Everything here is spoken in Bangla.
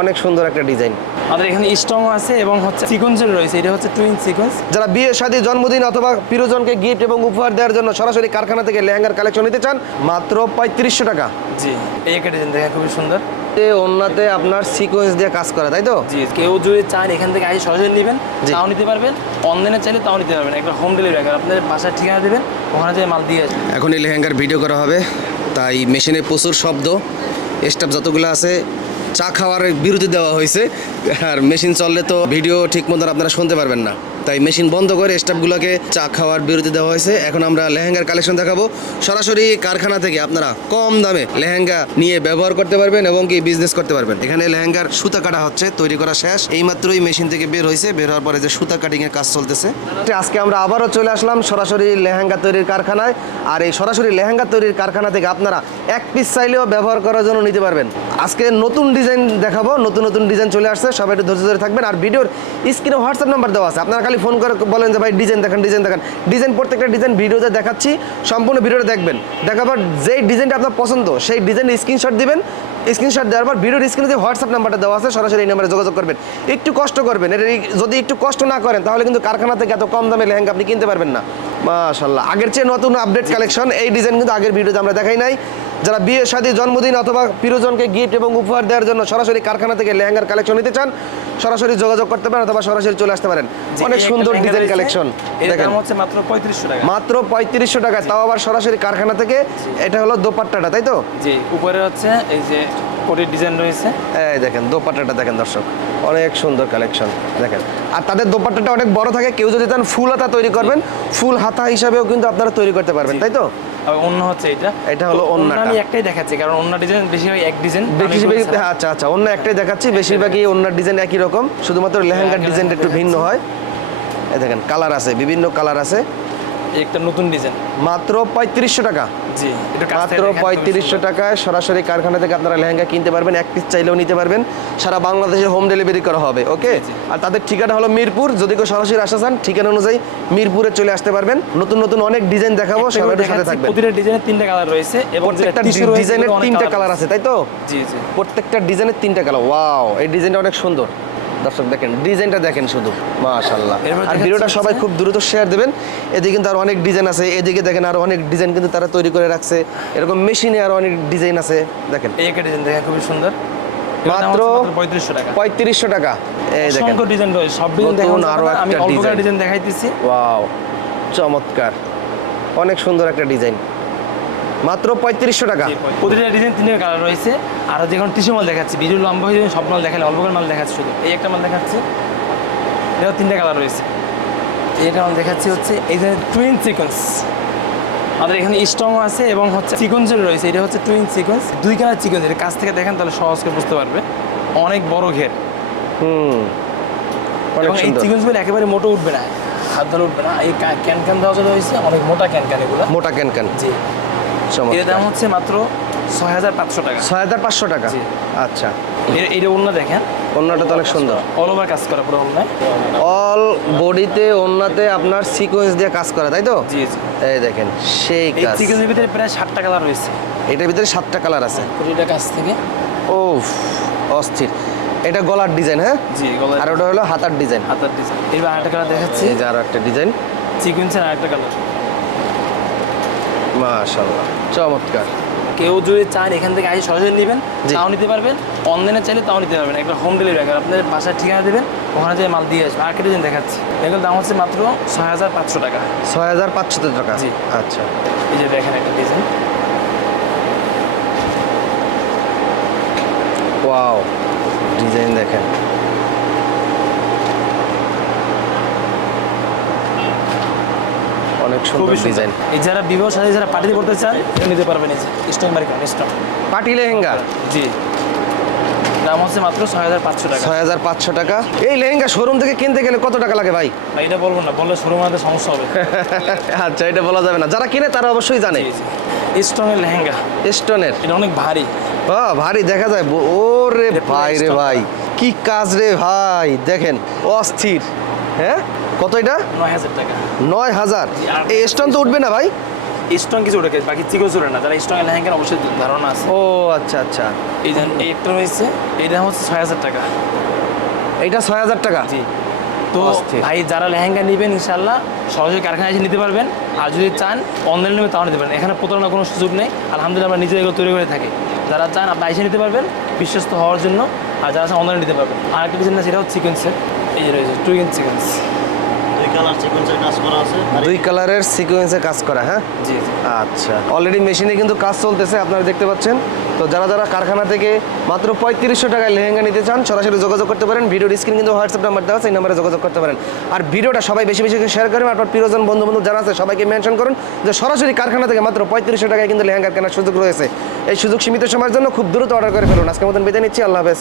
অনেক সুন্দর একটা ডিজাইন। আমাদের এখানে স্ট্রং আছে এবং হচ্ছে সিকোয়েন্সের রয়েছে এটা হচ্ছে টুইন সিকোয়েন্স যারা বিয়ে শাদী জন্মদিন অথবা প্রিয়জনকে গিফট এবং উপহার দেওয়ার জন্য সরাসরি কারখানা থেকে লেহেঙ্গার কালেকশন নিতে চান মাত্র পঁয়ত্রিশশো টাকা। জি এই একটা ডিজাইন দেখেন খুবই সুন্দর। এ ওন্নাতে আপনার সিকোয়েন্স দিয়ে কাজ করা তাই তো? জি কেউ যদি চান এখান থেকে আসে সরাসরি নেবেন। তাও নিতে পারবেন। অনলাইনে চাইলে তাও নিতে পারবেন। একটা হোম ডেলিভারি আপনাদের বাসার ঠিকানা দেবেন ওখানে যে মাল দিয়ে আসবে এখন এই লেহেঙ্গার ভিডিও করা হবে। তাই মেশিনে প্রচুর শব্দ স্টাফ যতগুলো আছে চা খাওয়ার বিরতি দেওয়া হয়েছে। আর মেশিন চললে তো ভিডিও ঠিক মতন আপনারা শুনতে পারবেন না। তাই মেশিন বন্ধ করে স্টাফগুলোকে চা খাওয়ার বিরতি দেওয়া হয়েছে। এখন আমরা লেহেঙ্গার কালেকশন দেখাবো। সরাসরি কারখানা থেকে আপনারা কম দামে লেহেঙ্গা নিয়ে ব্যবহার করতে পারবেন এবং কি বিজনেস করতে পারবেন। এখানে লেহেঙ্গার সুতা কাটা হচ্ছে, তৈরি করা শেষ। এইমাত্রই মেশিন থেকে বের হয়েছে। বের হওয়ার পরে যে সুতা কাটিং এর কাজ চলতেছে। আজকে আমরা আবারও চলে আসলাম সরাসরি লেহেঙ্গা তৈরির কারখানায়। আর এই সরাসরি লেহেঙ্গা তৈরির কারখানা থেকে আপনারা এক পিস চাইলেও ব্যবহার করার জন্য নিতে পারবেন। আজকে নতুন ডিজাইন দেখাবো, নতুন নতুন ডিজাইন চলে আসছে, সবাই একটু ধৈর্য ধরে থাকবেন। আর ভিডিওর স্ক্রিনে হোয়াটসঅ্যাপ নাম্বার দেওয়া আছে, আপনারা খালি ফোন করে বলেন যে, ভাই, ডিজাইন দেখান ডিজাইন দেখান। ডিজাইন, প্রত্যেকটা ডিজাইন ভিডিওতে দেখাচ্ছি, সম্পূর্ণ ভিডিওটা দেখবেন। দেখাবার যেই ডিজাইনটা আপনার পছন্দ, সেই ডিজাইনের স্ক্রিনশট দিবেন। স্ক্রিনশট দেওয়ার পর ভিডিওর স্ক্রিনে যে হোয়াটসঅ্যাপ নাম্বারটা দেওয়া আছে, সরাসরি এই নাম্বারে যোগাযোগ করবেন। একটু কষ্ট করবেন এটা যদি একটু কষ্ট না করেন, তাহলে কিন্তু কারখানা থেকে এত কম দামে লেহেঙ্গা আপনি কিনতে পারবেন না। মাশাল্লাহ আগের চেয়ে নতুন আপডেট কালেকশন এই ডিজাইন কিন্তু আগের ভিডিওতে আমরা দেখাই নাই। যারা বিয়ে শাদী জন্মদিন অথবা প্রিয়জনকে গিফট এবং উপহার দেওয়ার জন্য সরাসরি কারখানা থেকে লেহেঙ্গার কালেকশন নিতে চান সরাসরি যোগাযোগ করতে পারেন অথবা সরাসরি চলে আসতে পারেন। অনেক সুন্দর ডিজাইন কালেকশন দেখেন। হচ্ছে মাত্র পঁয়ত্রিশশো টাকা। তাও আবার সরাসরি কারখানা থেকে এটা হলো দোপাট্টাটা তাই তো? জি উপরে হচ্ছে এই যে কোটির ডিজাইন রয়েছে। এই দেখেন দোপাট্টাটা দেখেন দর্শক অনেক সুন্দর কালেকশন দেখেন। আর তাদের দোপাট্টাটা অনেক বড় থাকে কেউ যদি চান ফুল হাতা তৈরি করবেন ফুল হাতা হিসাবেও কিন্তু আপনারা তৈরি করতে পারবেন তাই তো? অন্য হচ্ছে এটা এটা হলো ওড়নাটা। আমি একটাই দেখাচ্ছি কারণ অন্য ডিজাইন বেশিরভাগ এক ডিজাইন বেশিরভাগই আচ্ছা আচ্ছা অন্য একটাই দেখাচ্ছি বেশিরভাগই অন্য ডিজাইন একই রকম শুধুমাত্র লেহেঙ্গার ডিজাইনটা একটু ভিন্ন হয়। এই দেখেন কালার আছে বিভিন্ন কালার আছে। একটা নতুন ডিজাইন। মাত্র পঁয়ত্রিশশো টাকা। জি মাত্র পঁয়ত্রিশশো টাকায় সরাসরি কারখানা থেকে আপনারা লেহেঙ্গা কিনতে পারবেন এক পিস চাইলেও নিতে পারবেন। সারা বাংলাদেশে হোম ডেলিভারি করা হবে ওকে। আর তাদের ঠিকানা হলো মিরপুর যদি কেউ সরাসরি আসা চান ঠিকানা অনুযায়ী মিরপুরে চলে আসতে পারবেন। নতুন নতুন অনেক ডিজাইন দেখাবো সবাই সাথে থাকবেন। প্রতিটা ডিজাইনের তিনটা কালার রয়েছে এবং প্রত্যেকটা ডিজাইনের তিনটা কালার আছে তাই তো? জি জি। প্রত্যেকটা ডিজাইনের তিনটা কালার ওয়াও এই ডিজাইনটা অনেক সুন্দর। দর্শক দেখেন ডিজাইনটা দেখেন শুধু মাশাল্লাহ আর ভিডিওটা সবাই খুব দ্রুত শেয়ার দেবেন। এদিকে কিন্তু আরও অনেক ডিজাইন আছে এদিকে দেখেন আরও অনেক ডিজাইন কিন্তু তারা তৈরি করে রাখছে। এরকম মেশিনে আরও অনেক ডিজাইন আছে দেখেন। এই একটা ডিজাইন দেখেন খুবই সুন্দর। মাত্র পঁয়ত্রিশশো টাকা। পঁয়ত্রিশশো টাকা। এই দেখেন। ডিজাইন রয়েছে সব ডিজাইন দেখানো আরও যাবে না, আমি একটা ডিজাইন দেখাইতেছি। ওয়াও চমৎকার। অনেক সুন্দর একটা ডিজাইন মাত্র পঁয়ত্রিশশো টাকা। প্রতিটা ডিজাইন তিনটা কালার রয়েছে। আর যখন টিসু মাল দেখাচ্ছি। ভিডিও লম্বা হয়ে সব মাল দেখালে অল্প করে মাল দেখাচ্ছি শুধু। এই একটা মাল দেখাচ্ছি। এটা তিনটে কালার রয়েছে। একটা মাল দেখাচ্ছি হচ্ছে এই যে টুইন সিকোয়েন্স আমাদের এখানে স্ট্রং আছে এবং হচ্ছে সিকোয়েন্সের রয়েছে। এটা হচ্ছে টুইন সিকোয়েন্স দুই কালার সিকোয়েন্স এটা কাছ থেকে দেখেন তাহলে সহজ করে বুঝতে পারবে। অনেক বড় ঘের। হুম। এই সিকোয়েন্সগুলো একেবারে মোটো উঠবে না। হাত ধরে উঠবে না। এই ক্যান ক্যান দেওয়া হয়েছে অনেক মোটা ক্যান ক্যান এগুলো। মোটা ক্যান ক্যান জি। এর দাম হচ্ছে মাত্র ছয় হাজার পাঁচশো টাকা। ছয় হাজার পাঁচশো টাকা? আচ্ছা। এটা অন্য দেখেন। অন্যটা তো অনেক সুন্দর। অল ওভার কাজ করা পুরো অন্যায় অল বডিতে ওন্নাতে আপনার সিকোয়েন্স দিয়ে কাজ করা তাই তো? জি জি। এই দেখেন সেই কাজ। ভিতরে প্রায় ষাটটা কালার রয়েছে। এটার ভিতরে সাতটা কালার আছে। থেকে। ও অস্থির। এটা গলার ডিজাইন হ্যাঁ? জি আর ওটা হলো হাতার ডিজাইন হাতার ডিজাইন এবার আরেকটা কালার দেখাচ্ছি। এই যে আরও একটা ডিজাইন সিকুয়েন্সের আরেকটা কালার মাশাআল্লাহ। চমৎকার। কেউ যদি চান এখান থেকে আসে সরাসরি নেবেন। তাও নিতে পারবেন। অনলাইনে চাইলে তাও নিতে পারবেন। একটা হোম ডেলিভারি একবার আপনাদের বাসার ঠিকানা দেবেন ওখানে যে মাল দিয়ে আসবে আরেকটা ডিজাইন দেখাচ্ছি। এগুলোর দাম হচ্ছে মাত্র ছয় হাজার পাঁচশো টাকা। ছয় হাজার পাঁচশো টাকা। জি। আচ্ছা। এই যে দেখেন একটা ডিজাইন ওয়াও ডিজাইন দেখেন। অনেক সুন্দর ডিজাইন এই যারা বিবাহ সাথে যারা পার্টি করতে চান নিতে পারবেন এই যে strong market strong party lehenga? জি। দাম হচ্ছে মাত্র ছয় হাজার পাঁচশো টাকা। ছয় হাজার পাঁচশো টাকা। এই লেহেঙ্গা শোরুম থেকে কিনতে গেলে কত টাকা লাগে ভাই? এটা বলব না বললে শুরু মাঝে সমস্যা হবে। আচ্ছা এটা বলা যাবে না। যারা কিনে তারা অবশ্যই জানে। স্ট্রং এর লেহেঙ্গা। স্টোনের এটা অনেক ভারী। ও ভারী দেখা যায়। ওরে ভাই রে ভাই কি কাজ রে ভাই। দেখেন অস্থির। হ্যাঁ? কত এটা? নয় হাজার টাকা। নয় হাজার। এই স্টোন তো উঠবে না ভাই? স্ট্রং কিছু ওটা বাকি চিকন চলে না। যারা স্ট্রং লেহেঙ্গার অবশ্যই ধারণা আছে। ও আচ্ছা আচ্ছা। এই দেন এই একটা রয়েছে এই দাম হচ্ছে ছয় হাজার টাকা। এইটা ছয় হাজার টাকা? জি। তো ভাই যারা লেহেঙ্গা নেবেন ইনশাল্লাহ সরাসরি কারখানায় এসে নিতে পারবেন। আর যদি চান অনলাইনে নেবে তাও নিতে পারেন। এখানে প্রতারণার কোনো সুযোগ নেই। আলহামদুলিল্লাহ আমরা নিজে এগুলো তৈরি করে থাকি। যারা চান আপনি এসে নিতে পারবেন বিশ্বস্ত হওয়ার জন্য। আর যারা চান অনলাইনে নিতে পারবেন। আর একটা ডিজাইন সেটা হচ্ছে সিকোয়েন্সের এই যে রয়েছে টু দুই কালার সিকোয়েন্সের কাজ করা আছে। দুই কালারের সিকোয়েন্সে কাজ করা হ্যাঁ? জি আচ্ছা। অলরেডি মেশিনে কিন্তু কাজ চলতেছে আপনারা দেখতে পাচ্ছেন। তো যারা যারা কারখানা থেকে মাত্র পঁয়ত্রিশশো টাকায় লেহেঙ্গা নিতে চান সরাসরি যোগাযোগ করতে পারেন। ভিডিওর স্ক্রিন কিন্তু হোয়াটসঅ্যাপ নাম্বার দেওয়া আছে এই নাম্বারে যোগাযোগ করতে পারেন। আর ভিডিওটা সবাই বেশি বেশি শেয়ার করবেন আপনার প্রিয়জন বন্ধু বান্ধব যারা আছে সবাইকে মেনশন করুন যে সরাসরি কারখানা থেকে মাত্র পঁয়ত্রিশশো টাকায় কিন্তু লেহেঙ্গা কেনার সুযোগ রয়েছে। এই সুযোগ সীমিত সময়ের জন্য খুব দ্রুত অর্ডার করে ফেলুন। আজকের মতন বেঁধে নিচ্ছি আল্লাহ হাফেজ।